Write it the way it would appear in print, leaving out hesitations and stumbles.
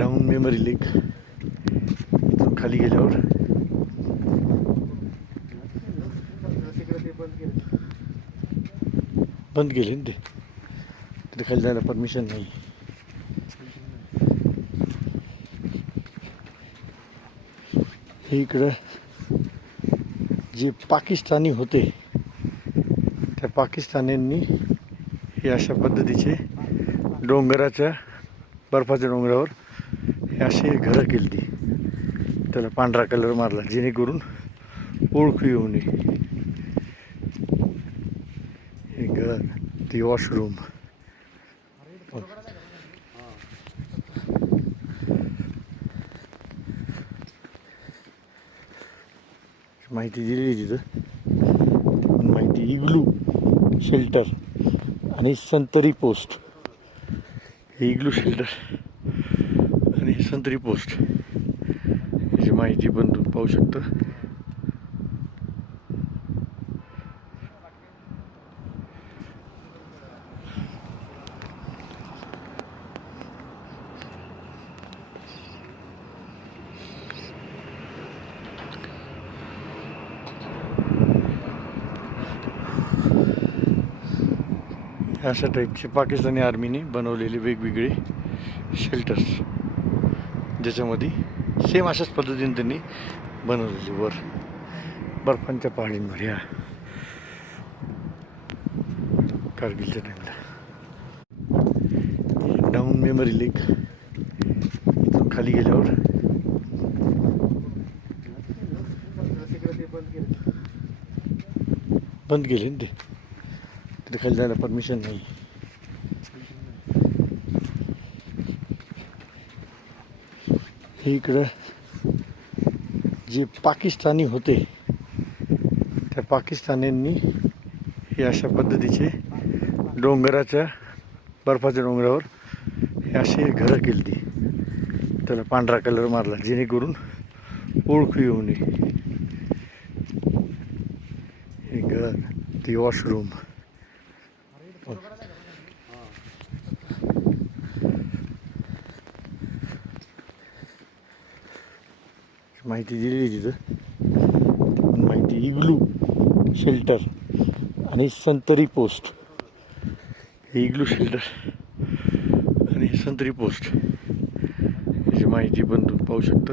Down memory लेक इथून खाली गेल्यावर बंद केले ना ते, तिथे खाली जायला परमिशन नाही. हे इकडं जे पाकिस्तानी होते त्या पाकिस्तानींनी हे अशा पद्धतीचे डोंगराच्या बर्फाच्या डोंगरावर हे असे घरं केली ती, त्याला पांढरा कलर मारला जेणेकरून ओळखू येऊ नये. हे घर, ते वॉशरूम, माहिती दिलेली तिथं माहिती. इग्लू शेल्टर आणि संतरी पोस्ट, हे इग्लू शेल्टर आणि संतरी पोस्ट याची माहिती पण तुम्ही पाहू शकता. अशा टाईपचे पाकिस्तानी आर्मीने बनवलेले वेगवेगळे शेल्टर्स, ज्याच्यामध्ये सेम अशाच पद्धतीने त्यांनी बनवलेले वर बर्फांच्या पहाडींवर ह्या कारगिलच्या टाईमला. डाऊन मेमरी लेक इथून खाली गेल्यावर बंद केले ना ते, तिथे खाली जायला परमिशन नाही. हे इकडं जे पाकिस्तानी होते त्या पाकिस्तानींनी हे अशा पद्धतीचे डोंगराच्या बर्फाच्या डोंगरावर हे असे घरं केली ती, त्याला पांढरा कलर मारला जेणेकरून ओळखू येऊ नये. हे घर, ते वॉशरूम, माहिती दिलेली तिथं माहिती. इग्लू शेल्टर आणि संतरी पोस्ट, हे इग्लू शेल्टर आणि संतरी पोस्ट याची माहिती पण तुम्ही पाहू शकता.